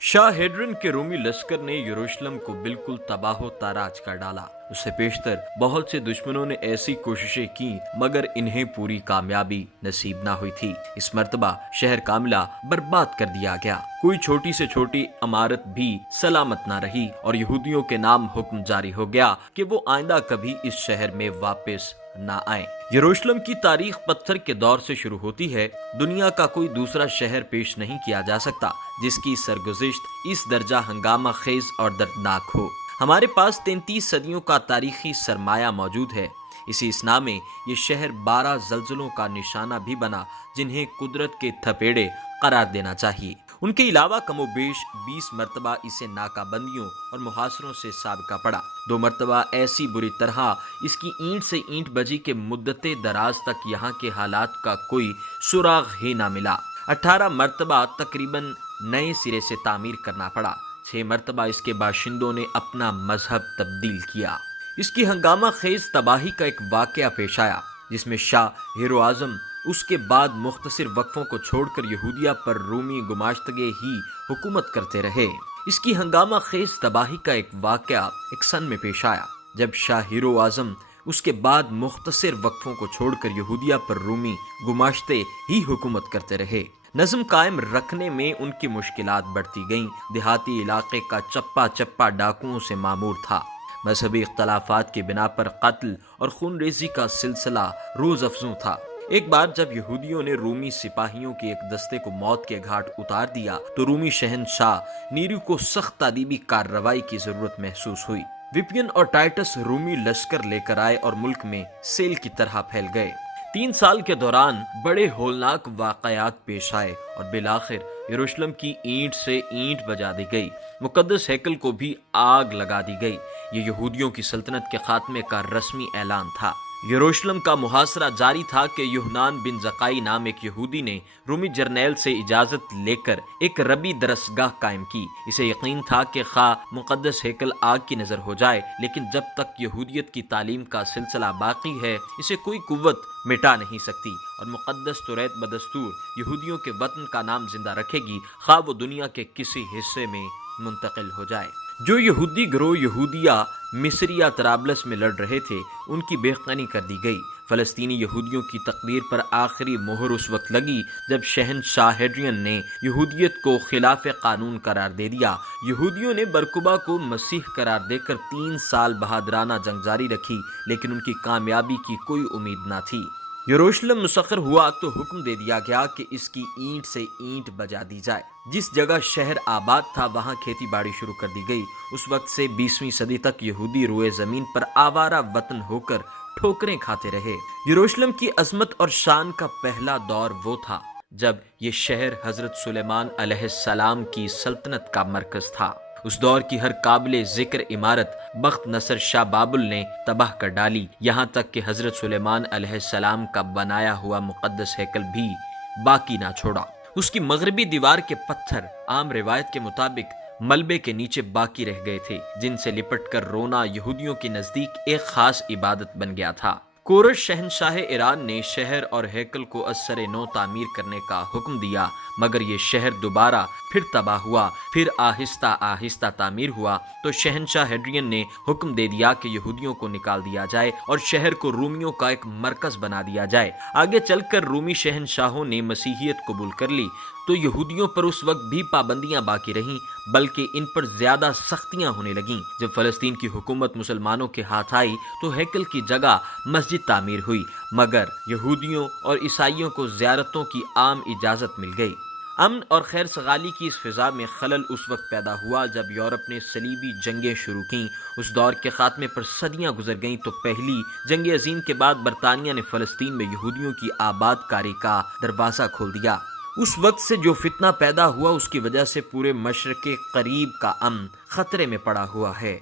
شاہ ہیڈرن کے رومی لشکر نے یروشلم کو بالکل تباہ و تاراج کر ڈالا۔ اس سے پیشتر بہت سے دشمنوں نے ایسی کوششیں کی مگر انہیں پوری کامیابی نصیب نہ ہوئی تھی۔ اس مرتبہ شہر کاملہ برباد کر دیا گیا۔ کوئی چھوٹی سے چھوٹی عمارت بھی سلامت نہ رہی اور یہودیوں کے نام حکم جاری ہو گیا کہ وہ آئندہ کبھی اس شہر میں واپس نہ آئیں۔ یروشلم کی تاریخ پتھر کے دور سے شروع ہوتی ہے۔ دنیا کا کوئی دوسرا شہر پیش نہیں کیا جا سکتا جس کی سرگزشت اس درجہ ہنگامہ خیز اور دردناک ہو۔ ہمارے پاس 33 صدیوں کا تاریخی سرمایہ موجود ہے۔ اسی اسنا میں یہ شہر 12 زلزلوں کا نشانہ بھی بنا جنہیں قدرت کے تھپیڑے قرار دینا چاہیے۔ ان کے علاوہ کم و بیش 20 مرتبہ اسے ناکہ بندیوں اور محاصروں سے سابقہ پڑا۔ 2 مرتبہ ایسی بری طرح اس کی اینٹ سے اینٹ بجی کہ مدت دراز تک یہاں کے حالات کا کوئی سراغ ہی نہ ملا۔ 18 مرتبہ تقریباً نئے سرے سے تعمیر کرنا پڑا۔ 6 مرتبہ اس کے باشندوں نے اپنا مذہب تبدیل کیا۔ اس کی ہنگامہ خیز تباہی کا ایک واقعہ پیش آیا جس میں شاہ ہیرو اعظم اس کے بعد مختصر وقفوں کو چھوڑ کر یہودیہ پر رومی گماشتگے ہی حکومت کرتے رہے۔ اس کی ہنگامہ خیز تباہی کا ایک واقعہ ایک سن میں پیش آیا جب شاہ ہیرو اعظم اس کے بعد مختصر وقفوں کو چھوڑ کر یہودیہ پر رومی گماشتے ہی حکومت کرتے رہے۔ نظم قائم رکھنے میں ان کی مشکلات بڑھتی گئیں۔ دیہاتی علاقے کا چپا چپا ڈاکوؤں سے معمور تھا۔ مذہبی اختلافات کی بنا پر قتل اور خون ریزی کا سلسلہ روز افزوں تھا۔ ایک بار جب یہودیوں نے رومی سپاہیوں کے ایک دستے کو موت کے گھاٹ اتار دیا تو رومی شہنشاہ نیرو کو سخت تادیبی کارروائی کی ضرورت محسوس ہوئی۔ وپین اور ٹائٹس رومی لشکر لے کر آئے اور ملک میں سیل کی طرح پھیل گئے۔ 3 سال کے دوران بڑے ہولناک واقعات پیش آئے اور بالآخر یروشلم کی اینٹ سے اینٹ بجا دی گئی۔ مقدس ہیکل کو بھی آگ لگا دی گئی۔ یہ یہودیوں کی سلطنت کے خاتمے کا رسمی اعلان تھا۔ یروشلم کا محاصرہ جاری تھا کہ یوحنان بن زکائی نام ایک یہودی نے رومی جرنیل سے اجازت لے کر ایک ربی درسگاہ قائم کی۔ اسے یقین تھا کہ خواہ مقدس ہیکل آگ کی نظر ہو جائے لیکن جب تک یہودیت کی تعلیم کا سلسلہ باقی ہے اسے کوئی قوت مٹا نہیں سکتی اور مقدس توریت بدستور یہودیوں کے وطن کا نام زندہ رکھے گی خواہ وہ دنیا کے کسی حصے میں منتقل ہو جائے۔ جو یہودی گروہ یہودیہ مصر یا طرابلس میں لڑ رہے تھے ان کی بےخانی کر دی گئی۔ فلسطینی یہودیوں کی تقدیر پر آخری مہر اس وقت لگی جب شہنشاہ ہیڈرین نے یہودیت کو خلاف قانون قرار دے دیا۔ یہودیوں نے برکبا کو مسیح قرار دے کر 3 سال بہادرانہ جنگ جاری رکھی لیکن ان کی کامیابی کی کوئی امید نہ تھی۔ یروشلم مسخر ہوا تو حکم دے دیا گیا کہ اس کی اینٹ سے اینٹ بجا دی جائے۔ جس جگہ شہر آباد تھا وہاں کھیتی باڑی شروع کر دی گئی۔ اس وقت سے 20ویں صدی تک یہودی روئے زمین پر آوارہ وطن ہو کر ٹھوکریں کھاتے رہے۔ یروشلم کی عظمت اور شان کا پہلا دور وہ تھا جب یہ شہر حضرت سلیمان علیہ السلام کی سلطنت کا مرکز تھا۔ اس دور کی ہر قابل ذکر عمارت بخت نصر شاہ بابل نے تباہ کر ڈالی، یہاں تک کہ حضرت سلیمان علیہ السلام کا بنایا ہوا مقدس ہیکل بھی باقی نہ چھوڑا۔ اس کی مغربی دیوار کے پتھر عام روایت کے مطابق ملبے کے نیچے باقی رہ گئے تھے جن سے لپٹ کر رونا یہودیوں کے نزدیک ایک خاص عبادت بن گیا تھا۔ کورش شہنشاہ ایران نے شہر اور ہیکل کو از سر نو تعمیر کرنے کا حکم دیا مگر یہ شہر دوبارہ پھر تباہ ہوا۔ پھر آہستہ آہستہ تعمیر ہوا تو شہنشاہ ہیڈرین نے حکم دے دیا کہ یہودیوں کو نکال دیا جائے اور شہر کو رومیوں کا ایک مرکز بنا دیا جائے۔ آگے چل کر رومی شہنشاہوں نے مسیحیت قبول کر لی تو یہودیوں پر اس وقت بھی پابندیاں باقی رہیں بلکہ ان پر زیادہ سختیاں ہونے لگیں۔ جب فلسطین کی حکومت مسلمانوں کے ہاتھ آئی تو ہیکل کی جگہ مسجد تعمیر ہوئی مگر یہودیوں اور عیسائیوں کو زیارتوں کی عام اجازت مل گئی۔ امن اور خیر سگالی کی اس فضا میں خلل اس وقت پیدا ہوا جب یورپ نے صلیبی جنگیں شروع کیں۔ اس دور کے خاتمے پر صدیاں گزر گئیں تو پہلی جنگ عظیم کے بعد برطانیہ نے فلسطین میں یہودیوں کی آباد کاری کا دروازہ کھول دیا۔ اس وقت سے جو فتنہ پیدا ہوا اس کی وجہ سے پورے مشرق قریب کا امن خطرے میں پڑا ہوا ہے۔